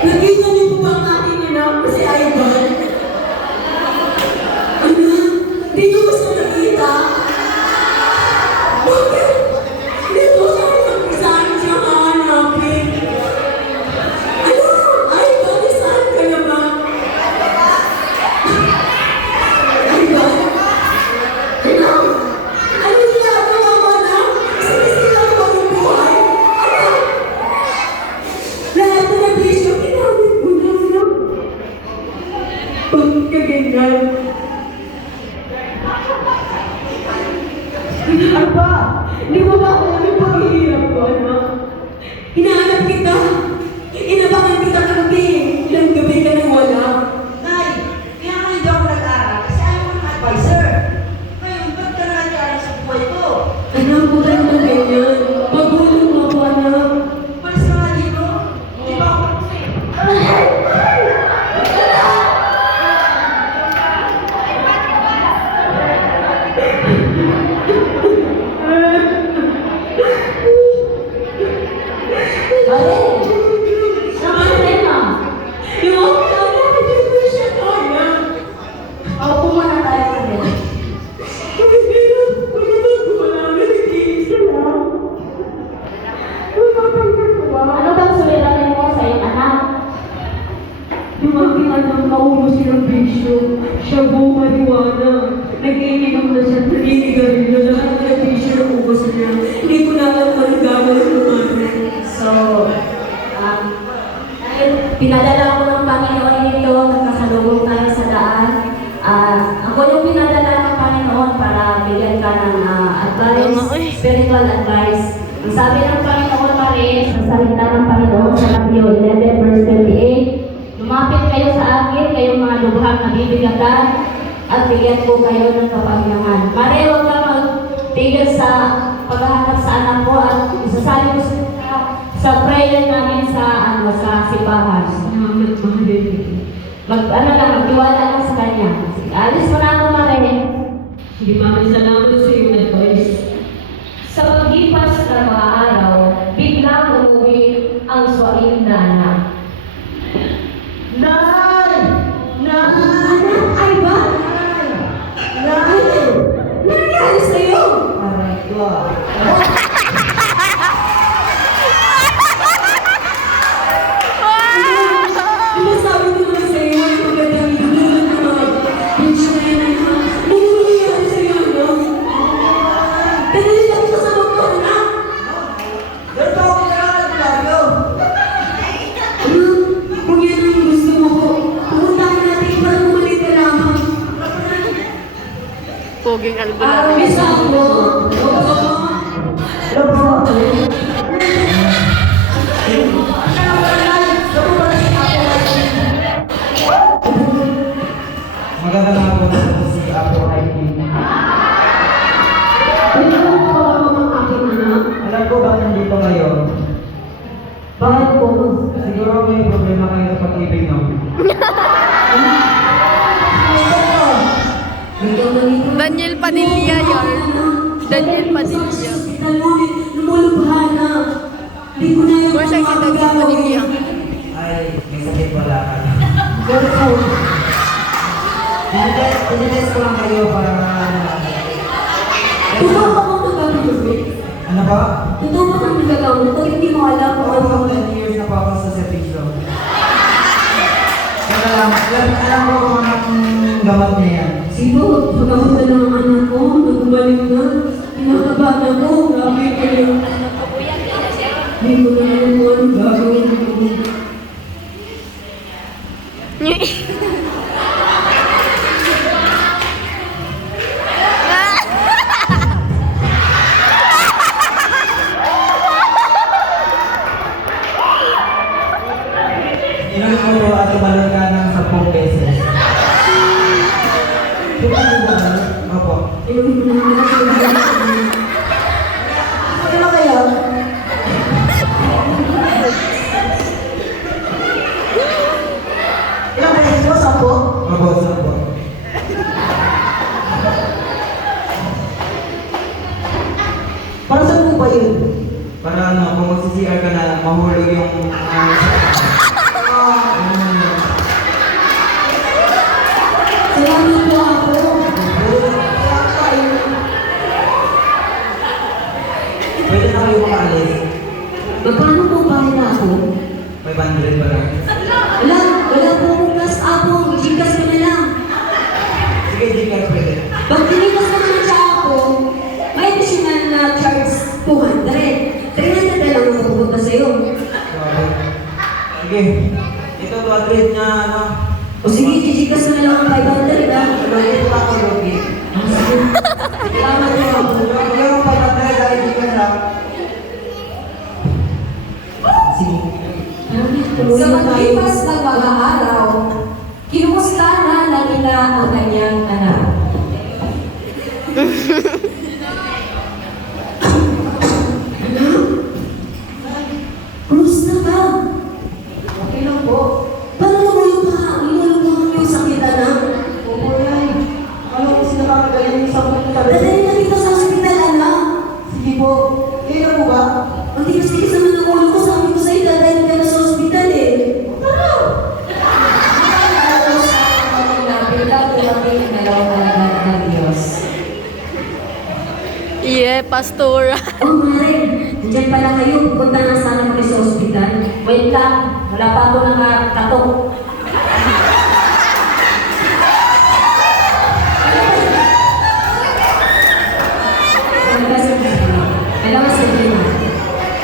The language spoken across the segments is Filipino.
Nakita niyo po ba ang aking anak na si Ivan? Ano? Di niyo gusto nakita? Bakit? Dito sa akin, saan siya hahanapin? Ano? Ivan, saan ka na ba? Ivan? Ano? Ano ginagawa mo na? Sinisira mo ang buhay? Ano? Lahat na nabisyo, ginamit mo na, no? Bakit ka ganyan? Aba, di mo ba ako namin paghihirap ko, anak? Hinahanap kita. Inabangan kita kagabi. Ilang gabi ka nang wala. Nay, kaya nga hindi ako nag-aaral kasi ayaw ko ng advisor. Ngayon, ba't ka nag-aaral sa buhay ko? Anak, huwag ka naman ganyan. Pagulong mo ako, anak. Palis ka nga dito. Hindi ba ako Yung aking anak, hindi ko siya kaya. Paupo muna tayo kami. Mahirap. Magagawa namin, nag-iisa lang. Wala kang nagawa. Ano bang suliranin mo sa iyong anak? Yung aking anak, naulo silang bisyo. Siya buong mariwana. Nag-iinom na siya, naninigarilyo. Lahat na bisyo na ubos niya. Hindi ko na alam kung ano gagawin ko namin. So, dahil pinadala ko ng Panginoon ito, nagkasalubong tayo sa daan. Ako yung pinadala ng Panginoon para bigyan ka ng advice, spiritual advice. Ang sabi ng Panginoon pa rin, sa salita ng Panginoon sa Matthew 11 verse 28, lumapit kayo sa akin, kayong mga lubhang nabibigatan, at bigyan ko kayo ng kapangyarihan. Mare, huwag ka magtigil sa paghahanap sa anak ko at isasali ko sa prayer namin sa sipahan. Salamat, Mahalin. Magtiwala lang sa kanya. Alis mo na ako, Mare. Sige, Mami, salamat sa iyong advice. Sa paglipas ng mga araw, biglang umuwi ang swaing na anak. Nay! Nay! Anak, Ivan! Nay! Ano nangyari sa'yo? Aray ko. Di ba sabi ko naman sa'yo, yung magandang hinulog ng mga bitch na yan, Ivan? Ano nangyari sa'yo, no? Dali lang ko sa doktor, anak! Dito ako kailangan ng labyo. Ano? Kung yan ang gusto mo ko, pupuntahan natin para bumalik ka lamang. Poging albularyo. Bisa mo. Magandang hapon po si Apo Heidi. Ano ang kawawa ng aking anak? Alam ko ba nandito ngayon? Bakit po? Siguro may problema kayo sa pag-ibig, no? Daniel Padilla yun. Daniel Padilla. Lumulubhan na. Hindi ko na yung Or siya si Daniel Padilla. Ay, may sakit wala ka. Gorko. Tinitest ko lang kayo para... Totoo ba kung nagagawin? Ano ba? Totoo ba kung nagagawin? Kung hindi mo alam kung ano. Oo, 10 years na po ako sa servicio. Kaya lang, alam ko kung anong gamot niya yan. Sino? Pagkakot na ng anak ko, nagbalik na. Pinakabahan ako, grabe ko yun. Hindi ko na alam kung ano gagawin ko. Ilang mo at tumalon ka ng 10 beses. Tumalon ba? Opo. Inuwi mo na naman ako. Ano kayo? Ilang beses mo? 10? Opo, 10. Para saan po ba yun? Para ano, kung mag-CCR ka na, mahulog yung... 100 pa lang. Wala po akong cash ako. Gcash ko na lang. Sige, di ka pwede. Pag tinigas ko naman sa ako, may additional na charge 200. 300 na lang ang pupunta sa'yo. Sige. Ito 200 na ano. O sige, gcash ko na lang ang 500 ha. Lagi po ako, Logi. Salamat po ako. Lagi ako 500 dahil di ka na. Sige. Sa paglipas ng mga araw, kinumusta na nila ang kanyang anak. Kumusta ka? Okay lang po. Parang lumulubang yung sakit anak. Opo yan. Alam ko sila kakagaling yung sabot ng tabi. Dadalhin na dito sa ospital anak. Sige po. Kaya na po ba? Ang tigas-tigas naman ng ulo ko, sabi ko sa'yo, dadalhin ka na sa ospital eh. Yeah, pastora. Oh, Mare, nandiyan pala kayo. Pupunta na sana kami sa ospital. Wait lang, wala pa ako nakakatok. Alam mo sabi mo.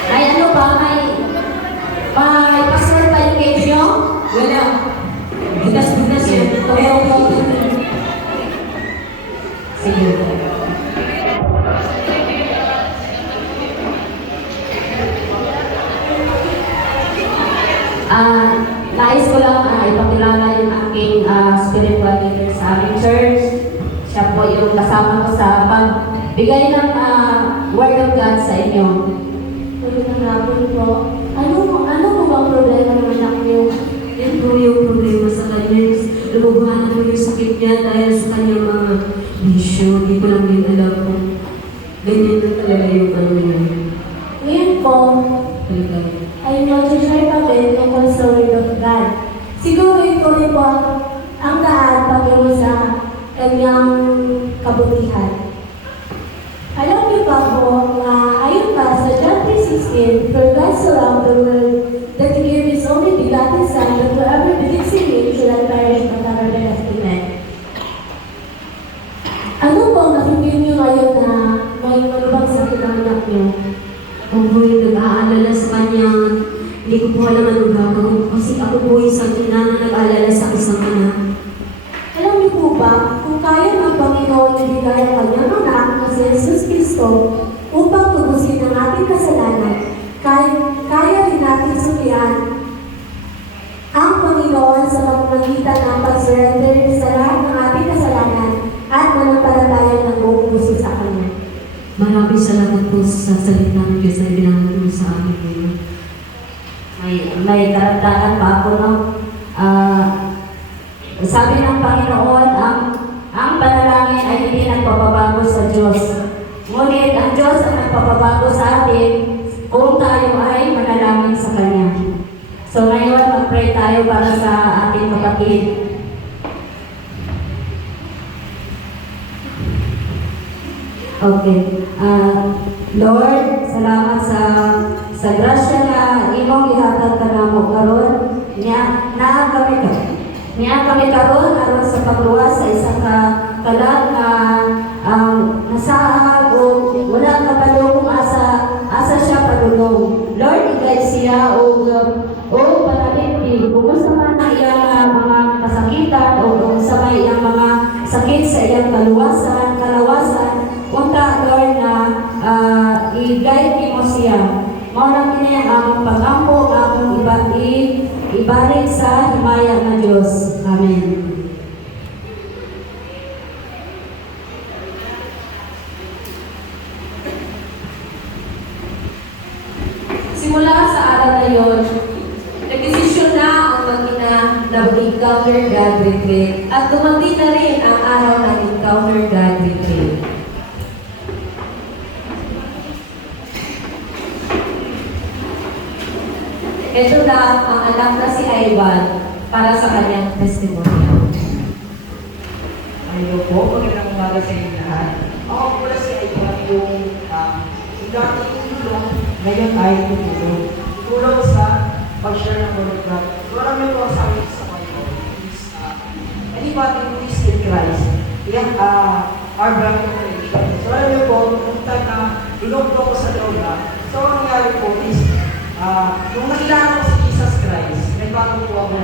Ay ano ba, may password ba yung cake nyo? Wala. Butas-butas yan. Sige. Nais ko lang ipakilala yung aking spiritual leader sa aming church. Siya po yung kasama ko sa pagbigay ng Word of God sa inyo. Magandang hapon po. Ano po bang problema ng anak niyo? Yan po yung problema sa kanya. Lumubuhan po yung sakit niya dahil sa kanyang mga bisyo. Hindi ko lang din alam kung ganyan na talaga yung ano niya. Ngayon po, Talaga. ay mag-share kami tungkol sa Word of God. Siguro ito rin po ang daan patungo sa kanyang kabutihan. Alam niyo ba po na ayon pa sa John 3:16, for God so loved the world that He gave His only begotten Son, that whoever believes in Him shall not perish but have everlasting life. Ano po ang nakikita niyo ngayon na may malubang sakit ang anak niyo? Ako po yung nag-aalala sa kanya. Hindi ko po alam anong gagawin. Kasi ako po yung sakit na nag-aalala sa isang anak. Alam niyo po ba, kung kaya ng Panginoon ibigay ang kanyang anak na si Jesus Cristo upang tubusin ang ating kasalanan, kaya rin natin surian ang Panginoon sa pamamagitan ng pag-surrender sa lahat ng ating kasalanan at manampalataya ng buong puso sa Kanya. Maraming salamat po sa salita ng Diyos na binangat mo sa amin ngayon. May karagdagan pa ako, no? Sabi ng Panginoon, ang panalangin ay hindi nagpapabago sa Diyos. Ngunit ang Diyos ang nagpapabago sa atin kung tayo ay manalangin sa Kanya. So ngayon, mag-pray tayo para sa ating kapatid. Okay. Lord, salamat sa grasya na imong gihatag kanamo karon. Naa kami karon aron sa pagluwas sa isang kalag na nasaag o wala kapadulong asa siya padulong. Lord, i-guide siya o panalipin kung sa man ang iyang mga kasakitan o kung sa may iyang mga sakit sa iyang kalawasan, unta Lord na i-guide mo siya. Maulang kini ang pag-ampo ang ibalik sa himaya ng Diyos. Amen. Simula sa araw na yon, nagdesisyon na ang mag-ina na mag-encounter God retreat at dumating na rin ang araw ng encounter God retreat. Ito na ang anak na si Ivan para sa kanyang testimony. Ayun po, magandang umaga sa inyo lahat. Ako po na si Ivan yung dating tulong, ngayon ay tutulong. Tulong sa pag-share ng Word of everybody who is in Christ. Yan, our brother Christian. So alam niyo po, nung time na ilog po ako sa droga, so ang nangyari po is, nung nakilala ko si Jesus Christ, nagbago po ako.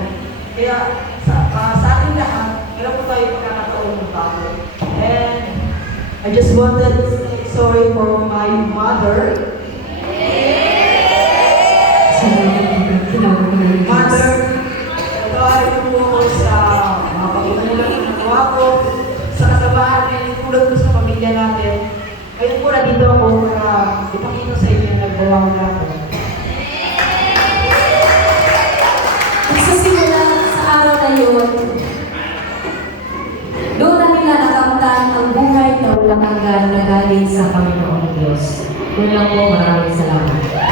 Kaya sa ating lahat, meron po tayo pagkakataon ng bago. And I just wanted to say sorry for my mother. Mother, nagawa ko ako sa mga pag-umulan ng nagawa ko, sa kasabahan na inulat ko sa pamilya natin. Ngayon po nandito ako para ipakita sa inyo na nagawa ko na ako. Sa simula sa araw na yun, doon na nila nakamtan ang buhay na walang hanggan na galing sa Panginoong Diyos. Doon lang po, maraming salamat.